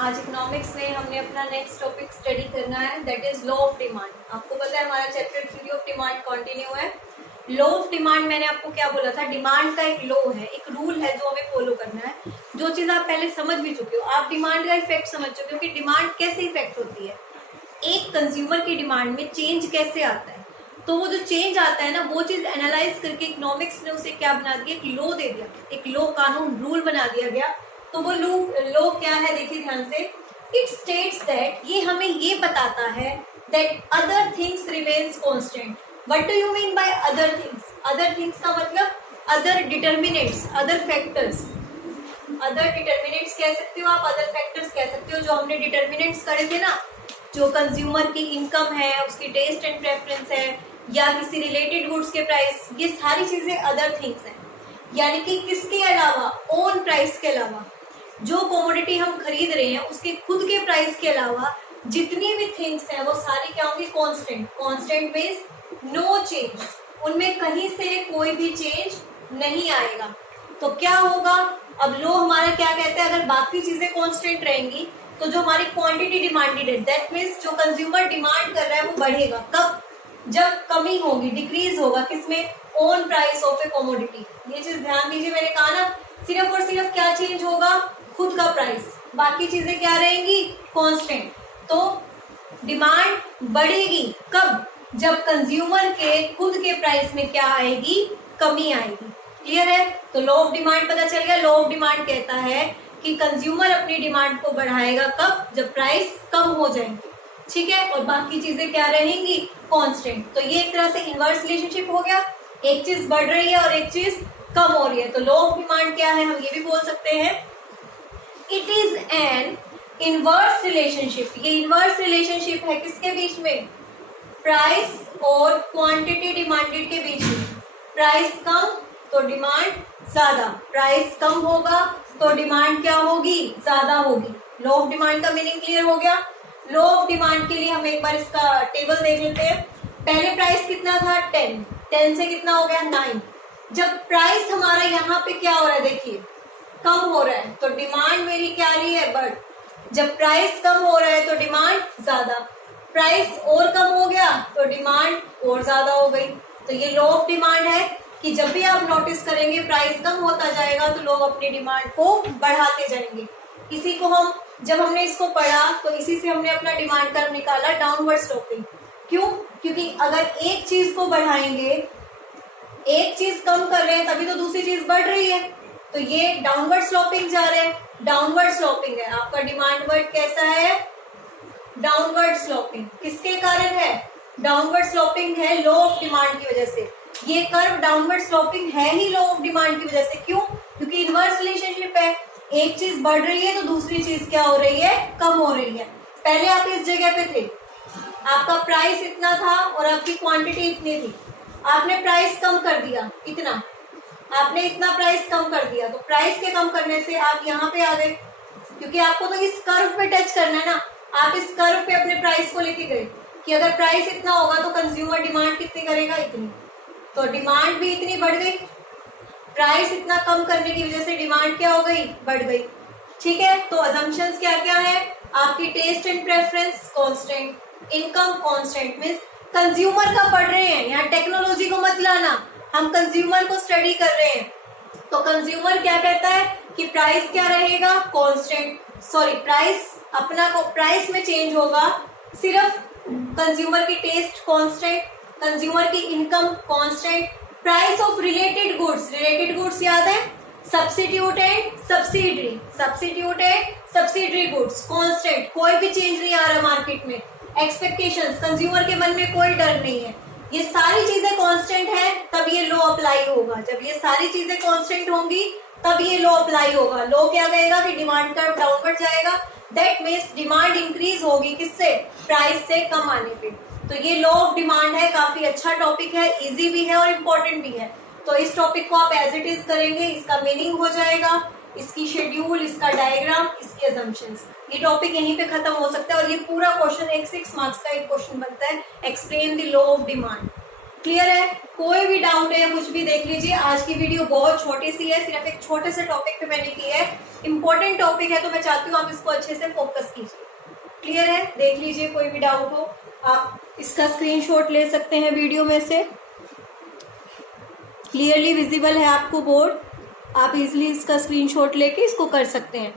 आज इकोनॉमिक्स में हमने अपना नेक्स्ट टॉपिक स्टडी करना है, that is law of demand. आपको पता है हमारा chapter theory of demand continue है। लॉ ऑफ डिमांड मैंने आपको क्या बोला था, डिमांड का एक लॉ है, एक रूल है जो हमें फॉलो करना है। जो चीज आप पहले समझ भी चुके हो, आप डिमांड का इफेक्ट समझ चुके हो कि डिमांड कैसे इफेक्ट होती है, एक कंज्यूमर की डिमांड में चेंज कैसे आता है। तो वो जो चेंज आता है ना, वो चीज एनालाइज करके इकोनॉमिक्स ने उसे क्या बना दिया, एक लॉ दे दिया, एक लॉ, कानून, रूल बना दिया गया। तो वो लॉ क्या है, देखिए ध्यान से। इट स्टेट्स दैट, ये हमें ये बताता है that other things remains constant. What do you mean by other things? Other things का मतलब other determinants, other factors. Other determinants कह सकते हो आप, अदर फैक्टर्स कह सकते हो। जो हमने डिटर्मिनेंट्स करे थे ना, जो कंज्यूमर की इनकम है, उसकी टेस्ट एंड प्रेफरेंस है, या किसी रिलेटेड गुड्स के प्राइस, ये सारी चीजें अदर थिंग्स हैं। यानी कि किसके अलावा, ओन प्राइस के अलावा, जो कमोडिटी हम खरीद रहे हैं उसके खुद के प्राइस के अलावा जितनी भी थिंग्स हैं वो सारी क्या होंगी, constant. Constant means no change, उनमें कहीं से कोई भी चेंज नहीं आएगा। तो क्या होगा, अब लो हमारा क्या कहते हैं, अगर बाकी चीजें कांस्टेंट रहेंगी तो जो हमारी क्वांटिटी डिमांडेड है, दैट मीन्स जो कंज्यूमर डिमांड कर रहा है वो बढ़ेगा। कब? जब कमी होगी, डिक्रीज होगा, किसमें, own price of A commodity. ये चीज ध्यान दीजिए, मैंने कहा ना, सिर्फ और सिर्फ क्या चेंज होगा, खुद का प्राइस, बाकी चीजें क्या रहेंगी, कांस्टेंट। तो डिमांड बढ़ेगी कब, जब कंज्यूमर के खुद के प्राइस में क्या आएगी, कमी आएगी। क्लियर है? तो लॉ ऑफ डिमांड पता चल गया। लॉ ऑफ डिमांड कहता है कि कंज्यूमर अपनी डिमांड को बढ़ाएगा कब, जब प्राइस कम हो जाएंगे, ठीक है, और बाकी चीजें क्या रहेंगी, कांस्टेंट। तो ये एक तरह से इनवर्स रिलेशनशिप हो गया, एक चीज बढ़ रही है और एक चीज कम हो रही है। तो लॉ ऑफ डिमांड क्या है, हम ये भी बोल सकते हैं, it is an inverse relationship. ये इनवर्स रिलेशनशिप है किसके बीच में, प्राइस और क्वांटिटी डिमांडेड के बीच में। प्राइस कम तो डिमांड ज्यादा, प्राइस कम होगा तो डिमांड क्या होगी, ज्यादा होगी। लॉ ऑफ डिमांड का मीनिंग क्लियर हो गया। लॉ ऑफ डिमांड के लिए हम एक बार इसका टेबल देख लेते हैं। पहले प्राइस कितना था, 10, 10 से कितना हो गया, 9। जब प्राइस हमारा यहाँ पे क्या हो रहा है, देखिए कम हो रहा है, तो डिमांड मेरी क्या रही है, बढ़। जब प्राइस कम हो रहा है तो डिमांड ज्यादा, प्राइस और कम हो गया तो डिमांड और ज्यादा हो गई। तो ये लॉ ऑफ डिमांड है कि जब भी आप नोटिस करेंगे प्राइस कम होता जाएगा तो लोग अपनी डिमांड को बढ़ाते जाएंगे। इसी को हम, जब हमने इसको पढ़ा तो इसी से हमने अपना डिमांड कर्व निकाला, डाउनवर्ड स्लोपिंग। क्यों? क्योंकि अगर एक चीज को बढ़ाएंगे, एक चीज कम कर रहे हैं, तभी तो दूसरी चीज बढ़ रही है। तो ये डाउनवर्ड स्लोपिंग जा रहे हैं, डाउनवर्ड स्लोपिंग है। आपका डिमांड वर्ड कैसा है, डाउनवर्ड स्लोपिंग। किसके कारण है, डाउनवर्ड स्लोपिंग है लॉ ऑफ डिमांड की वजह से। ये कर्व डाउनवर्ड स्लोपिंग है ही लॉ ऑफ डिमांड की वजह से। क्यों? क्योंकि इनवर्स रिलेशनशिप है, एक चीज बढ़ रही है तो दूसरी चीज क्या हो रही है, कम हो रही है। पहले आप इस जगह पे थे, आपका प्राइस इतना था और आपकी क्वांटिटी इतनी थी, आपने प्राइस कम कर दिया, इतना आपने इतना प्राइस कम कर दिया, तो प्राइस के कम करने से आप यहाँ पे आ गए, क्योंकि आपको तो इस कर्व पे टच करना है ना। आप इस कर्व पे अपने प्राइस को लेके गए कि अगर प्राइस इतना होगा तो कंज्यूमर डिमांड कितनी करेगा, इतनी। तो डिमांड भी इतनी बढ़ गई, प्राइस इतना कम करने की वजह से डिमांड क्या हो गई, बढ़ गई। ठीक है, तो अजम्पशंस क्या क्या है, आपकी taste and preference constant, income constant, means consumer का पढ़ रहे हैं, यहाँ टेक्नोलॉजी को मत लाना, हम कंज्यूमर को स्टडी कर रहे हैं। तो कंज्यूमर क्या कहता है कि प्राइस क्या रहेगा, कांस्टेंट, सॉरी प्राइस अपना को प्राइस में चेंज होगा, सिर्फ कंज्यूमर की टेस्ट कांस्टेंट, कंज्यूमर की income constant, price of related goods, related goods याद है, substitute and subsidiary, substitute and subsidiary goods constant, कोई भी चेंज नहीं आ रहा मार्केट में। एक्सपेक्टेशंस, कंज्यूमर के मन में कोई डर नहीं है, ये सारी चीजें कांस्टेंट है, तब ये लॉ अप्लाई होगा। जब ये सारी चीजें कांस्टेंट होंगी तब ये लॉ अप्लाई होगा। लॉ क्या कहेगा कि डिमांड कर्व डाउनवर्ड जाएगा, दैट मीन्स डिमांड इंक्रीज होगी, किससे, प्राइस से कम आने पे। तो ये लॉ ऑफ डिमांड है, काफी अच्छा टॉपिक है, इजी भी है और इम्पोर्टेंट भी है। तो इस टॉपिक को आप एज इट इज करेंगे, इसका मीनिंग हो जाएगा, इसकी शेड्यूल, इसका डायग्राम, इसके अजम्पशंस, ये टॉपिक यहीं पे खत्म हो सकता है। और ये पूरा क्वेश्चन एक 6 मार्क्स का एक क्वेश्चन बनता है, explain the law of demand. Clear है? कोई भी डाउट है या कुछ भी देख लीजिए। आज की वीडियो बहुत छोटी सी है, सिर्फ एक छोटे से टॉपिक पे मैंने की है। इंपॉर्टेंट टॉपिक है तो मैं चाहती हूँ आप इसको अच्छे से फोकस कीजिए। क्लियर है? देख लीजिए, कोई भी डाउट हो आप इसका स्क्रीनशॉट ले सकते हैं वीडियो में से। क्लियरली विजिबल है आपको बोर्ड, आप इजिली इसका स्क्रीनशॉट लेके इसको कर सकते हैं।